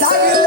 Sabio.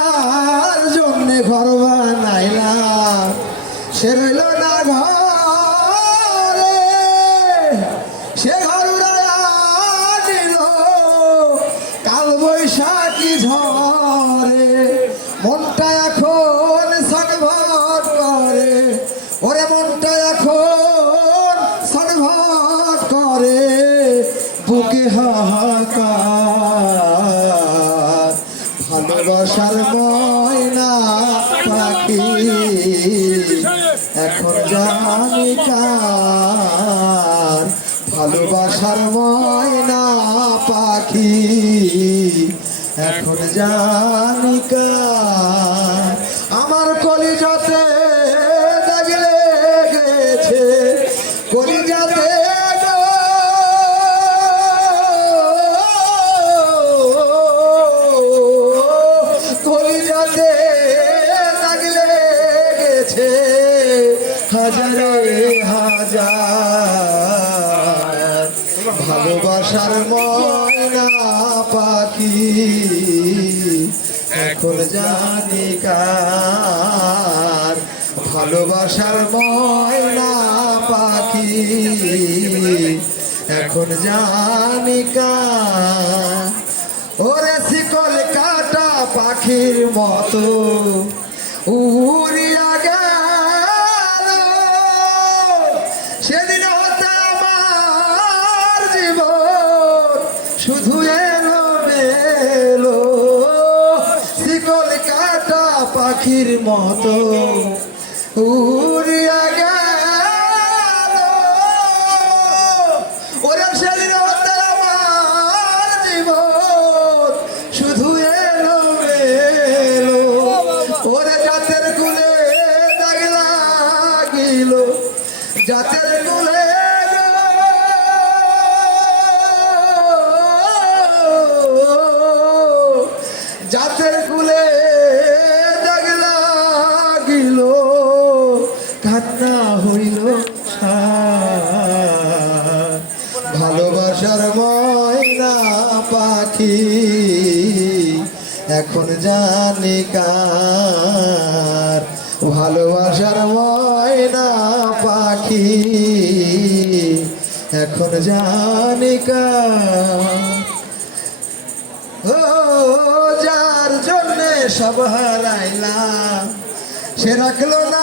যার জন্য ঘর বানাইলাম। সে রইল পাখি এখন জানি কার ভালোবাসার ময়না পাখি, এখন জানি কার আমার কলিজাতে লেগেছে কলিজাতে কলিজাতে হাজারে হাজার ভালোবাসার ময়না পাখি এখন জানি কার ভালোবাসার ময়না পাখি এখন জানি কার। ওরে শিকল কাটা পাখির মতো উড়িয়া পাখির মতো। উড়িয়া গেল কান্না হইল ভালোবাসার ময়না পাখি এখন জানি কার। ভালোবাসার ময়না পাখি এখন জানি কার। যার জন্যে সব হারাইলাম, সে রাখল না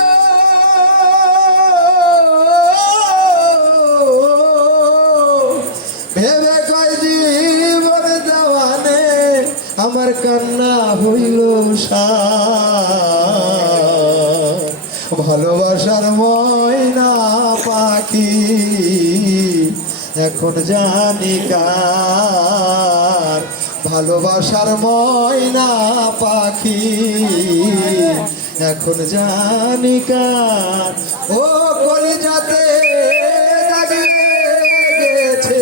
কান্না হইল সার। ভালোবাসার ময়না পাখি এখন জানি কার। ভালোবাসার ময়না পাখি এখন জানি কার। ও কলিজাতে গেছে লেগেছে